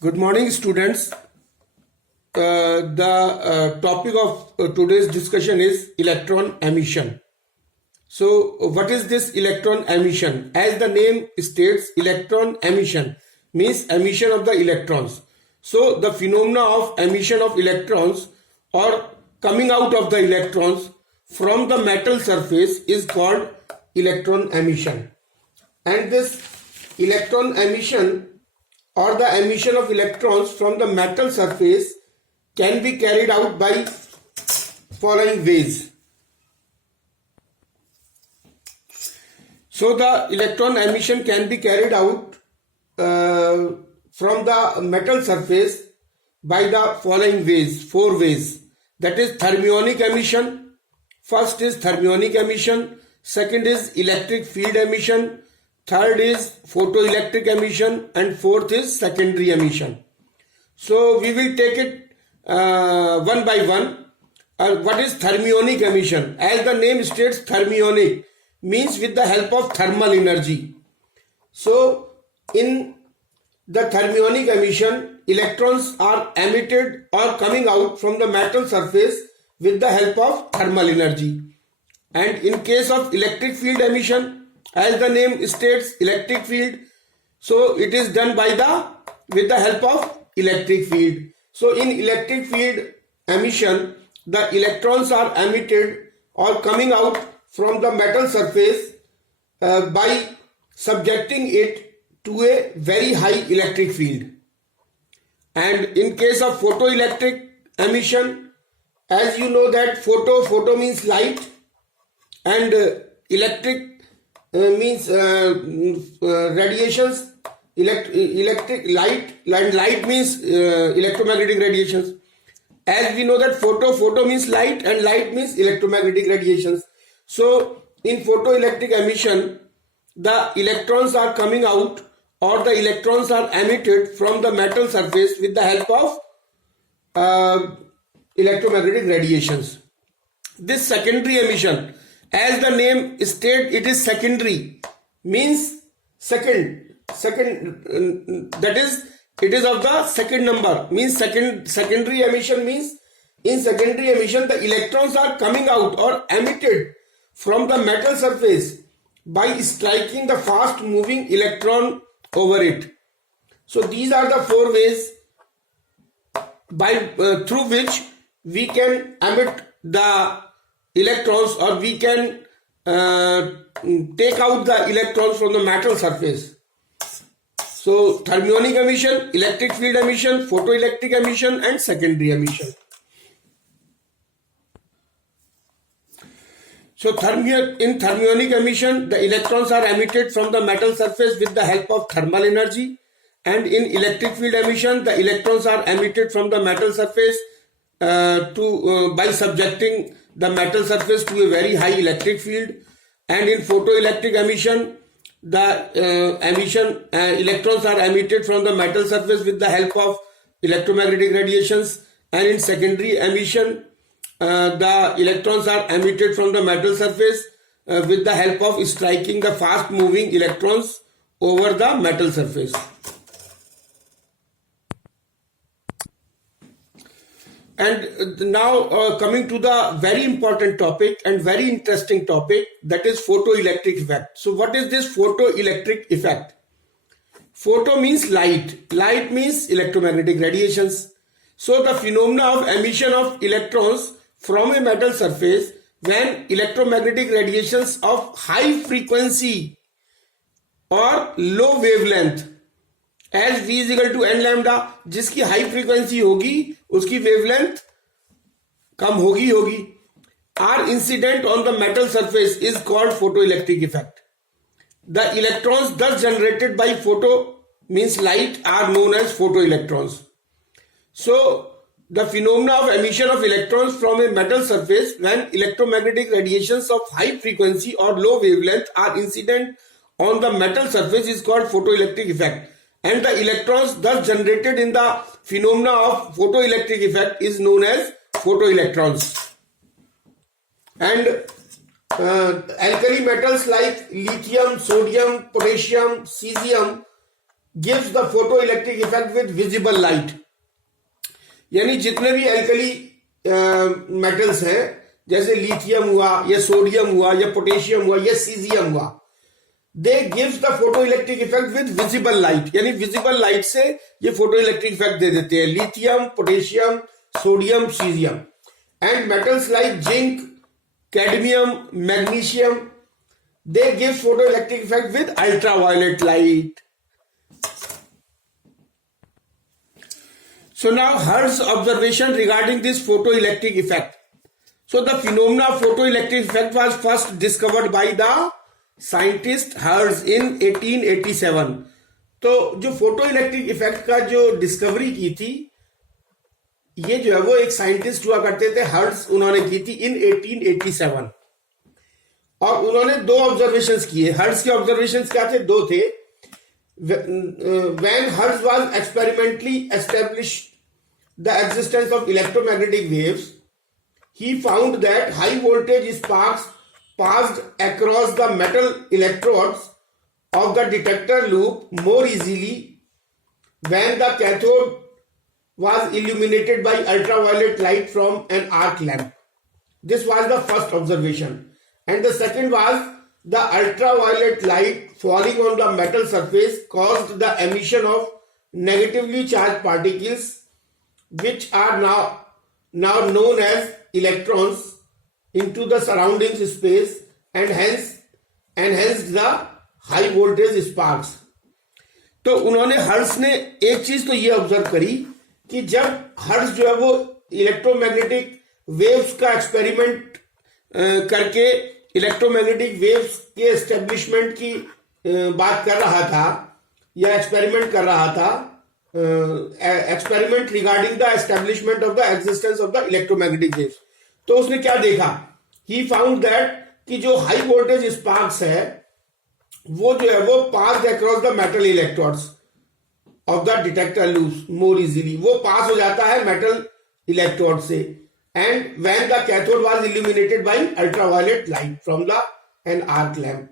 Good morning, students. The topic of today's discussion is electron emission. So, what is this electron emission? As the name states, electron emission means emission of the electrons. So, the phenomena of emission of electrons or coming out of the electrons from the metal surface is called electron emission. And this electron emission or the emission of electrons from the metal surface can be carried out by following ways. So the electron emission can be carried out from the metal surface by the following ways, 4 ways. That is thermionic emission. First is thermionic emission. Second is electric field emission. Third is photoelectric emission, and fourth is secondary emission. So we will take it one by one. What is thermionic emission? As the name states, thermionic means with the help of thermal energy. So in the thermionic emission, electrons are emitted or coming out from the metal surface with the help of thermal energy. And in case of electric field emission, as the name states, electric field, so it is done by with the help of electric field. So in electric field emission, the electrons are emitted or coming out from the metal surface by subjecting it to a very high electric field. And in case of photoelectric emission, as you know that photo means light, and electric means radiations, electric light, and light means electromagnetic radiations. As we know that photo means light, and light means electromagnetic radiations. So in photoelectric emission, the electrons are coming out or the electrons are emitted from the metal surface with the help of electromagnetic radiations. This secondary emission, as the name states, it is secondary, means second, that is, it is of the second number, means secondary emission means in secondary emission the electrons are coming out or emitted from the metal surface by striking the fast moving electron over it. So these are the 4 ways through which we can emit the electrons, or we can take out the electrons from the metal surface. So thermionic emission, electric field emission, photoelectric emission, and secondary emission. So in thermionic emission, the electrons are emitted from the metal surface with the help of thermal energy, and in electric field emission, the electrons are emitted from the metal surface by subjecting the metal surface to a very high electric field. And in photoelectric emission, the electrons are emitted from the metal surface with the help of electromagnetic radiations. And in secondary emission, the electrons are emitted from the metal surface with the help of striking the fast moving electrons over the metal surface. And now coming to the very important topic and very interesting topic, that is photoelectric effect. So what is this photoelectric effect? Photo means light. Light means electromagnetic radiations. So the phenomena of emission of electrons from a metal surface when electromagnetic radiations of high frequency or low wavelength, as v is equal to n lambda, जिसकी high frequency होगी उसकी wavelength कम होगी, are incident on the metal surface is called photoelectric effect. The electrons thus generated by photo means light are known as photoelectrons. So the phenomena of emission of electrons from a metal surface when electromagnetic radiations of high frequency or low wavelength are incident on the metal surface is called photoelectric effect. And the electrons thus generated in the phenomena of photoelectric effect is known as photoelectrons. And alkali metals like lithium, sodium, potassium, cesium gives the photoelectric effect with visible light. यानी जितने भी alkali metals हैं, जैसे lithium हुआ या sodium हुआ या potassium हुआ या सीजियम हुआ, they gives the photo electric effect with visible light, यानी विजिबल लाइट से ये फोटो इलेक्ट्रिक इफेक्ट दे देते हैं, lithium, potassium, sodium, caesium. And metals like zinc, cadmium, magnesium, they give photoelectric effect with ultraviolet light. So now Hertz observation regarding this photoelectric effect. So the phenomena of photoelectric effect was first discovered by the scientist Hertz in 1887. तो जो photoelectric effect का जो discovery की थी, ये जो है वो एक साइंटिस्ट हुआ करते थे, हर्ट्ज, उन्होंने की थी इन 1887. और उन्होंने दो ऑब्जर्वेशंस किए. हर्ट्ज के ऑब्जर्वेशंस क्या थे? दो थे. When hertz was experimentally established the existence of electromagnetic waves, he found that high voltage sparks passed across the metal electrodes of the detector loop more easily when the cathode was illuminated by ultraviolet light from an arc lamp. This was the first observation. And the second was the ultraviolet light falling on the metal surface caused the emission of negatively charged particles, which are now known as electrons, into the surrounding space and hence enhanced the high voltage sparks. तो उन्होंने hertz ने एक चीज तो ये observe करी कि जब हर्ट्ज जो है वो इलेक्ट्रोमैग्नेटिक वेव्स का एक्सपेरिमेंट करके इलेक्ट्रोमैग्नेटिक वेव्स के एस्टेब्लिशमेंट की बात कर रहा था या एक्सपेरिमेंट कर रहा था, experiment regarding the establishment of the existence of the electromagnetic waves, तो उसने क्या देखा? ही फाउंड दैट कि जो हाई वोल्टेज स्पार्क्स है वो जो है वो pass across the metal electrodes of the detector loops more easily, वो पास हो जाता है मेटल इलेक्ट्रोड से. And when the cathode was illuminated by ultraviolet light from the an arc lamp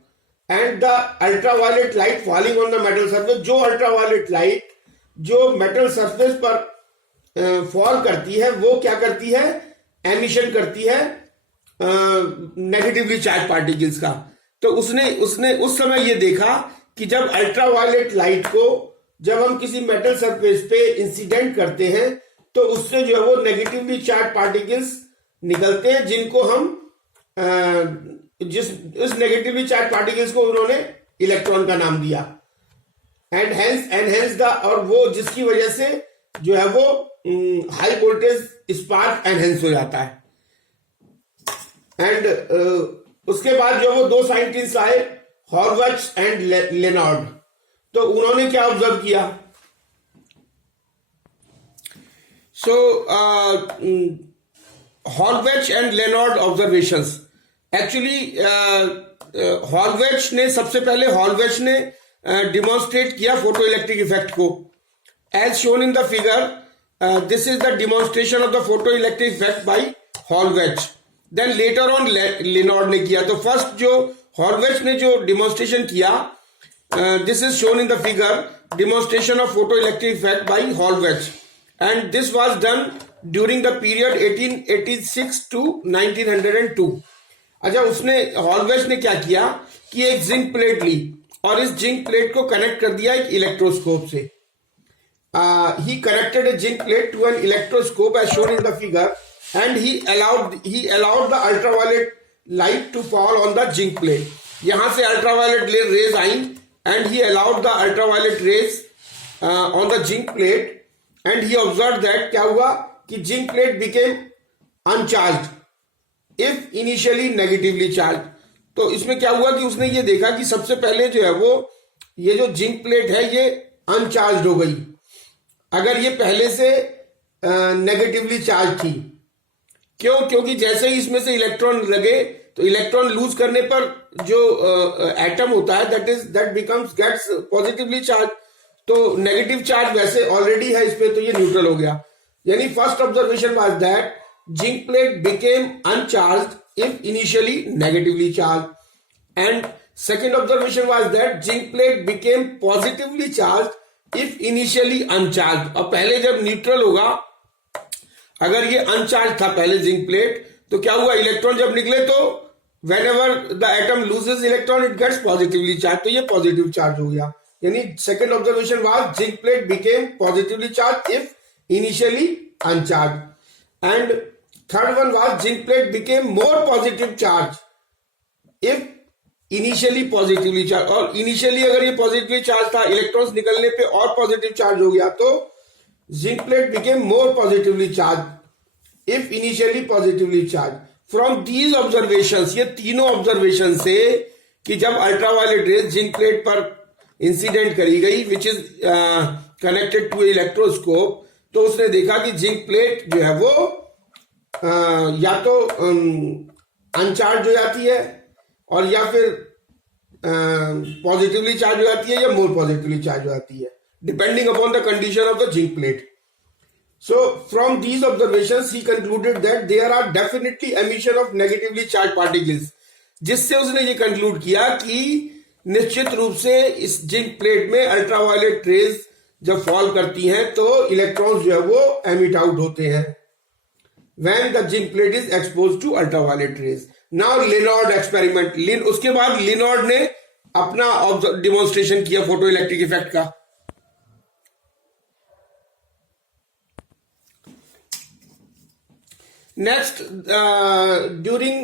and the ultraviolet light falling on the metal surface, जो ultraviolet light जो metal surface पर fall करती है वो क्या करती है? एमिशन करती है नेगेटिवली चार्ज पार्टिकल्स का. तो उसने उस समय ये देखा कि जब अल्ट्रावायलेट लाइट को जब हम किसी मेटल सरफेस पे इंसिडेंट करते हैं तो उससे जो है वो नेगेटिवली चार्ज पार्टिकल्स निकलते हैं, जिनको हम इस नेगेटिवली चार्ज पार्टिकल्स को उन्होंने इलेक्ट्रॉन का नाम दिया. एंड हेंस एनहेंस द, और वो जिसकी वजह से जो है वो हाई वोल्टेज स्पार्क एनहेंस हो जाता है. एंड उसके बाद जो वो दो साइंटिस्ट आए, हॉर्वेच एंड लेनार्ड, तो उन्होंने क्या ऑब्जर्व किया? So Hallwachs and Lenard observations. Actually Hallwachs ने सबसे पहले डिमॉन्स्ट्रेट किया फोटो इलेक्ट्रिक इफेक्ट को. As shown in the figure, this is the demonstration of the photo electric effect by Hallwachs. Then later on Lenard ने किया. तो first जो हॉर्वेच ने जो डिमॉन्स्ट्रेशन किया, this is shown in the figure, demonstration of photo electric effect by Hallwachs, and this was done during the period 1886 to 1902. अच्छा, उसने हॉर्वेच ने क्या किया कि एक जिंक प्लेट ली और इस जिंक प्लेट को कनेक्ट कर दिया एक इलेक्ट्रोस्कोप से. He connected a zinc plate to an electroscope as shown in the figure, and he allowed the ultraviolet light to fall on the zinc plate. यहां से ultraviolet rays I and he allowed the ultraviolet rays on the zinc plate, and he observed that क्या हुआ कि zinc plate became uncharged if initially negatively charged. तो इसमें क्या हुआ कि उसने ये देखा कि सबसे पहले जो है वो ये जो जिंक प्लेट है ये अनचार्ज हो गई अगर ये पहले से नेगेटिवली चार्ज थी. क्यों? क्योंकि जैसे ही इसमें से इलेक्ट्रॉन लगे तो इलेक्ट्रॉन लूज करने पर जो एटम होता है दैट गेट्स पॉजिटिवली चार्ज. तो नेगेटिव चार्ज वैसे ऑलरेडी है इस पे, तो ये न्यूट्रल हो गया. यानी first observation was that zinc plate became uncharged if initially negatively charged, and second observation was that zinc plate became positively charged if initially अनचार्ज, और पहले जब न्यूट्रल होगा, अगर ये अनचार्ज था पहले जिंक प्लेट, तो क्या हुआ, इलेक्ट्रॉन जब निकले तो whenever the atom loses electron it gets positively charged, तो ये पॉजिटिव चार्ज हो गया. यानी second observation was zinc plate became positively charge if initially अनचार्ज, and third one was zinc plate became more positive charge if initially positively charge. और initially अगर ये positively charge था, electrons निकलने पे और पॉजिटिव चार्ज हो गया, तो zinc plate became more positively charge if initially positively charge. From these observations, ये तीनों ऑब्जर्वेशन से कि जब अल्ट्रावायलेट रेज जिंक प्लेट पर इंसिडेंट करी गई which is connected to electroscope, तो उसने देखा कि जिंक प्लेट जो है वो या तो अनचार्ज हो जाती है और या फिर पॉजिटिवली चार्ज हो जाती है या मोर पॉजिटिवली चार्ज हो जाती है, depending upon the condition of the zinc plate. So from these observations he concluded that there are definitely emission of negatively charged particles, जिससे उसने ये कंक्लूड किया कि निश्चित रूप से इस जिंक प्लेट में अल्ट्रावायलेट रेज जब फॉल करती हैं तो इलेक्ट्रॉन्स जो है वो एमिट आउट होते हैं when the zinc plate is exposed to ultraviolet rays. Now Lenard experiment, उसके बाद लिनॉर्ड ने अपना डिमॉन्स्ट्रेशन किया फोटो इलेक्ट्रिक इफेक्ट का. Next, during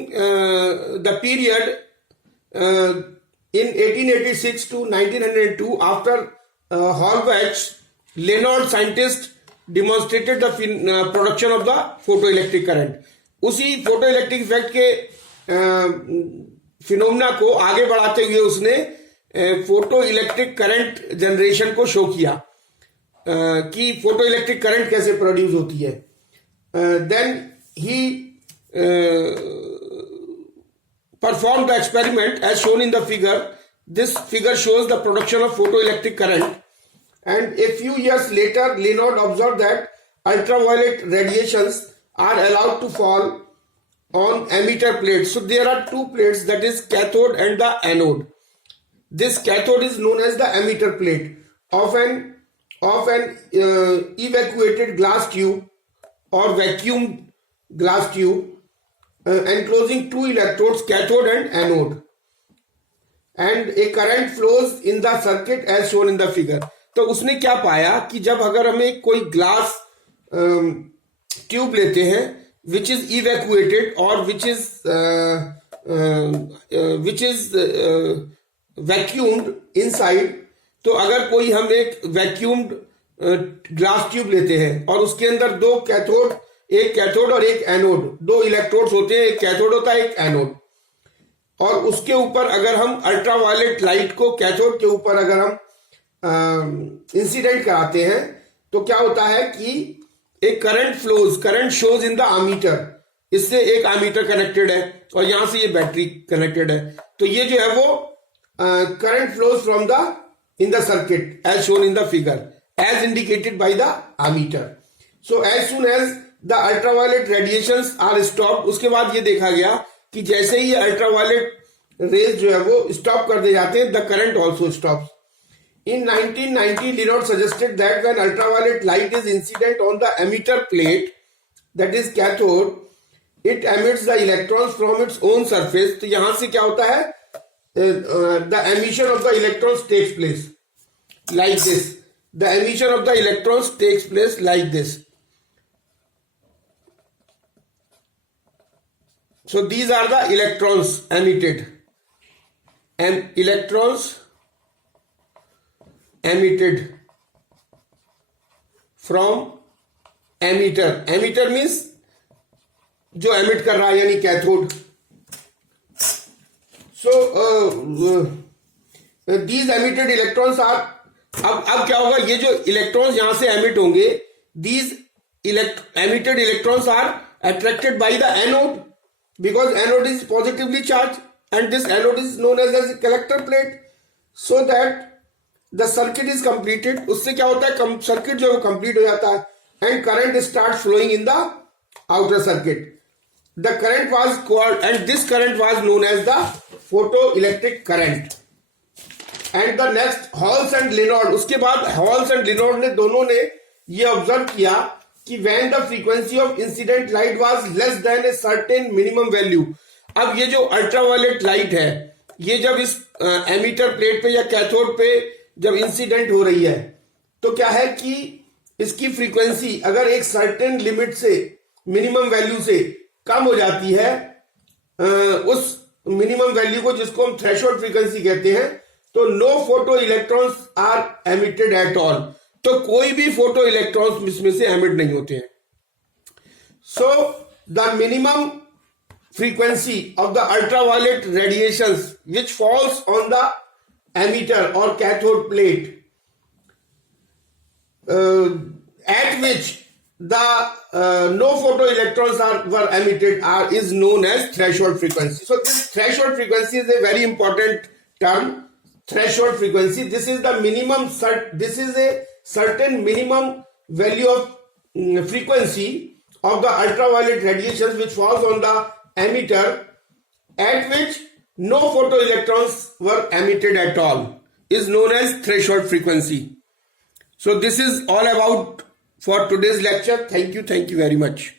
the period in 1886 to 1902, after Hallwach, Lenard scientists demonstrated the production of the photoelectric current. उसी photoelectric effect के phenomena को आगे बढ़ाते हुए उसने फोटो इलेक्ट्रिक करंट जनरेशन को शो किया कि फोटो इलेक्ट्रिक करंट कैसे प्रोड्यूस होती है. Then he performed the experiment as shown in the figure. This figure shows the production of photoelectric current, and a few years later Lenard observed that ultraviolet radiations are allowed to fall on emitter plates. So there are two plates, that is cathode and the anode. This cathode is known as the emitter plate of an evacuated glass tube or vacuum glass tube enclosing two electrodes, cathode and anode, and a current flows in the circuit as shown in the figure. तो उसने क्या पाया कि जब अगर हमें कोई glass tube लेते हैं which is evacuated or which is vacuumed inside, तो अगर कोई हम एक वैक्यूम्ड ग्लास ट्यूब लेते हैं और उसके अंदर एक कैथोड और एक एनोड, दो इलेक्ट्रोड्स होते हैं, एक कैथोड होता है एक एनोड, और उसके ऊपर अगर हम अल्ट्रावायलेट लाइट को कैथोड के ऊपर अगर हम इंसिडेंट कराते हैं तो क्या होता है कि एक current shows in the ammeter. इससे एक आमीटर कनेक्टेड है और यहां से ये बैटरी कनेक्टेड है, तो ये जो है वो current flows from the in the circuit as shown in the figure as indicated by the ammeter. So as soon as the ultraviolet radiations are stop, उसके बाद ये देखा गया कि जैसे ही अल्ट्रावायलेट रेज जो है वो स्टॉप कर दिए जाते हैं, the current also stops. In 1990, Lenard suggested that when ultraviolet light is incident on the emitter plate, that is cathode, it emits the electrons from its own surface. तो यहां से क्या होता है, the emission of the electrons takes place like this. The emission of the electrons takes place like this. So these are the electrons emitted, and electrons emitted from emitter. Emitter means जो emit कर रहा है यानी cathode. So these emitted electrons are, अब क्या होगा, ये जो इलेक्ट्रॉन्स यहां से एमिट होंगे, these emitted electrons are attracted by the anode because anode is positively charged and this anode is known as a collector plate, so that the circuit is completed. उससे क्या होता है, सर्किट जो है complete हो जाता है and current start flowing in the outer circuit. The current was called and this current was known as the photo electric current. And the next Hallwachs and Lenard, उसके बाद हॉल्स एंड लिनॉर्ड ने दोनों ने ये observe किया कि when the frequency of incident light was less than a certain minimum value. अब ये जो अल्ट्रावायलेट लाइट है, ये जब इस एमीटर प्लेट पे या कैथोड पे जब इंसिडेंट हो रही है, तो क्या है कि इसकी फ्रीक्वेंसी अगर एक सर्टेन लिमिट से, मिनिमम वैल्यू से कम हो जाती है, उस मिनिमम वैल्यू को जिसको हम थ्रेशोल्ड फ्रीक्वेंसी कहते हैं, तो no photo electrons are emitted at all, तो कोई भी फोटो इलेक्ट्रॉन्स इसमें से एमिट नहीं होते हैं। So the minimum frequency of the ultraviolet radiations which falls on the emitter or cathode plate, at which the no photoelectrons were emitted is known as threshold frequency. So this threshold frequency is a very important term. Threshold frequency, this is the minimum, this is a certain minimum value of frequency of the ultraviolet radiations which falls on the emitter at which no photoelectrons were emitted at all is known as threshold frequency. So this is all about for today's lecture. Thank you very much.